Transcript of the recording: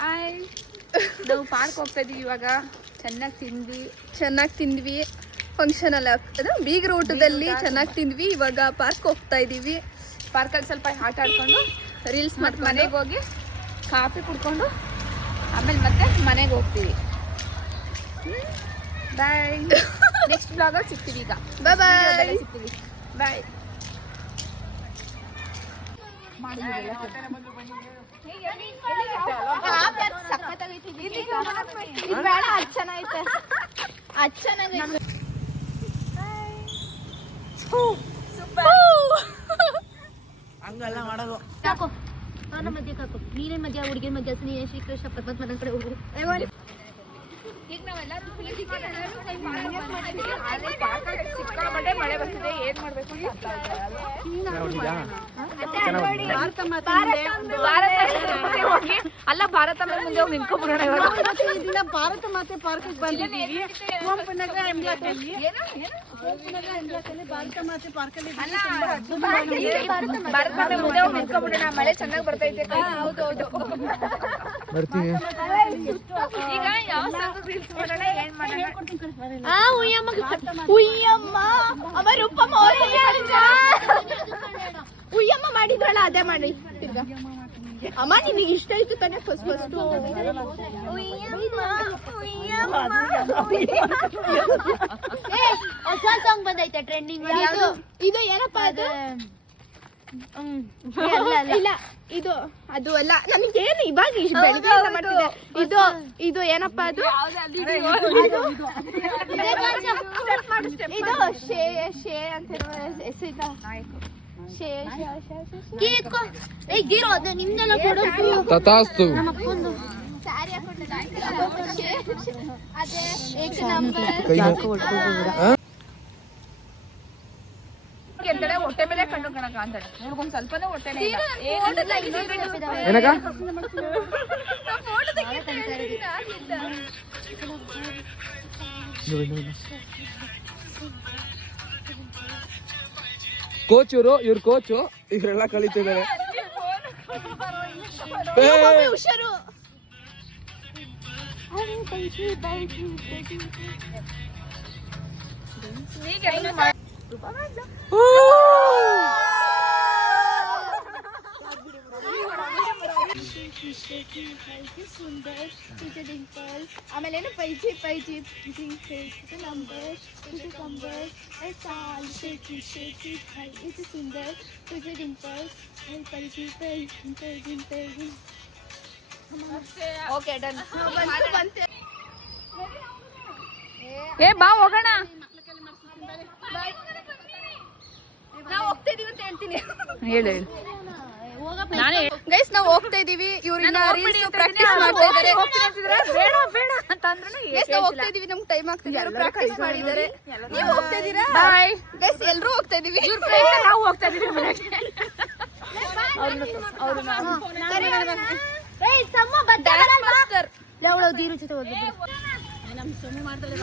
Hi, ನಾವು park ಹೋಗ್ತಾ ಇದೀವಿ ಇವಾಗ. ಚೆನ್ನಾಗಿ ತಿಂದ್ವಿ ಫಂಕ್ಷನ್ ಅಲ್ಲ, ಬೀಗರ ಊಟದಲ್ಲಿ ಚೆನ್ನಾಗಿ ತಿಂದ್ವಿ. ಇವಾಗ ಪಾರ್ಕ್ ಹೋಗ್ತಾ ಇದೀವಿ. ಪಾರ್ಕಲ್ಲಿ ಸ್ವಲ್ಪ ಆಟ ಆಡ್ಕೊಂಡು ರೀಲ್ಸ್ ಮಾಡಿ ಮನೆಗೆ ಹೋಗಿ ಕಾಫಿ ಕುಡ್ಕೊಂಡು ಆಮೇಲೆ ಮತ್ತೆ ಮನೆಗೆ ಹೋಗ್ತೀವಿ. ಬಾಯ್. ನೆಕ್ಸ್ಟ್ ಬ್ಲಾಗಲ್ಲಿ ಸಿಗ್ತೀವಿ. ಈಗ ಬಾಯ್ ಸಿಗ್ತೀವಿ. ಬಾಯ್. ಹಂಗೆಲ್ಲ ಮಾಡೋದು. ಮಧ್ಯ ಕಾಕು ನೀನೇ ಮಧ್ಯ ಹುಡುಗಿ ಮಧ್ಯ ನೀನೇ ಶ್ರೀಕೃಷ್ಣ ಪದ್ಮತ್ ಮನ ಕಡೆ ಹುಡುಗರು. ಈಗ ನಾವೆಲ್ಲ ಮಳೆ ಬರ್ತಿದೆ, ಏನ್ ಮಾಡ್ಬೇಕು ಅಲ್ಲ. ಭಾರತ ಮಾತೆ ಮುಂದೆ ಹೋಗಿ ನಿಂತ್ಕೊಂಡ್ಬಿಡೋಣ. ಭಾರತ ಮಾತೆ ಪಾರ್ಕ್ ಬಂದಿದ್ದೀವಿ. ಭಾರತ ಮಾತೆ ಪಾರ್ಕ್ ಅಲ್ಲಿ ಭಾರತ ಮಾತೆ ಮುಂದೆ ಹೋಗಿ ನಿಂತ್ಕೊಂಡ್ಬಿಡೋಣ. ಮಳೆ ಚೆನ್ನಾಗಿ ಬರ್ತೈತೆ. ಹೌದೌದು. ಈಗ ಯಾವ ಸಾಂಗ್ ರೀಲ್ಸ್ ಮಾಡೋಣ, ಏನ್ ಮಾಡೋಣ? ಉಯ್ಯಮ್ಮ ಮಾಡಿದ್ರಲ್ಲ ಅದೇ ಮಾಡಿ. ಅಮ್ಮ ನಿನಗೆ ಇಷ್ಟ ಆಯ್ತು ತಾನೆ ಫಸ್ಟ್ ಹೊಸ ಸಾಂಗ್ ಬಂದೈತೆ ಟ್ರೆಂಡಿಂಗ್. ಇದು ಏನಪ್ಪ ಅದು? ಇಲ್ಲ ಇದು ಅದು ಅಲ್ಲ. ನಮಗೇನು ಇವಾಗ ಇದು ಇದು ಏನಪ್ಪಾ ಅದು? ಇದು ಶೇ ಶೇ ಅಂತ ನಿಮ್ದೆಲ್ಲ ತಥಾಸ್ತು. ಸ್ಯಾರಿ ಅದೇ ಏಕ ನಂಬರ್. ಹೊಟ್ಟೆ ಮೇಲೆ ಕಣ್ಣು ಕಣಕ ಅಂತಾಳೆ. ನೋಡ್ಕೊಂಡ್ ಸ್ವಲ್ಪನೂ ಹೊಟ್ಟೆನೇ ಇಲ್ಲ. ಕೋಚ್ ಇವ್ರ ಕೋಚು ಇವರೆಲ್ಲ ಕಲಿತಿದ್ದಾರೆ. ಹುಷಾರು. ಆಮೇಲೆ ಏನು ಪೈಜಿ ಪೈಜಿ ನಂಬರ್ ಸುಂದರ್ ತುझे डिंपल्स ಪೈಜಿ ಪೈಜಿ. Okay done. ಏ ಬಾ ಹೋಗೋಣ. ನಾವು ಹೋಗ್ತಾ ಇದೀವಿ ಅಂತ ಹೇಳ್ತೀನಿ. ಹೇಳು. ಗೈಸ್ ನಾವು ಹೋಗ್ತಾ ಇದೀವಿ. ಇವ್ರನ್ನ ರೀಲ್ಸ್ ಪ್ರಾಕ್ಟೀಸ್ ಮಾಡ್ತಾ ಇದ್ದಾರೆ. ಬೇಡ ಬೇಡ ಅಂತ ಅಂದ್ರೂ ಗೈಸ್ ನಾವು ಹೋಗ್ತಾ ಇದೀವಿ. ನಮ್ಗೆ ಟೈಮ್ ಆಗ್ತಿದೆ. ಎಲ್ಲರೂ ಪ್ರಾಕ್ಟೀಸ್ ಮಾಡಿದ್ದಾರೆ. ನೀವು ಹೋಗ್ತಾ ಇದೀರಾ? ಬಾಯ್ ಗೈಸ್, ಎಲ್ಲರೂ ಹೋಗ್ತಾ ಇದೀವಿ. ನಾವು ಹೋಗ್ತಾ ಇದೀವಿ ಮನೆಗೆ. ಯಾವಳ ದೀರು ಜೊತೆ ಹೋಗ್ಬಿಟ್ಟು ನಮ್ಮ ಸೊಮ್ಮೆ ಮಾಡ್ತಾರೆ.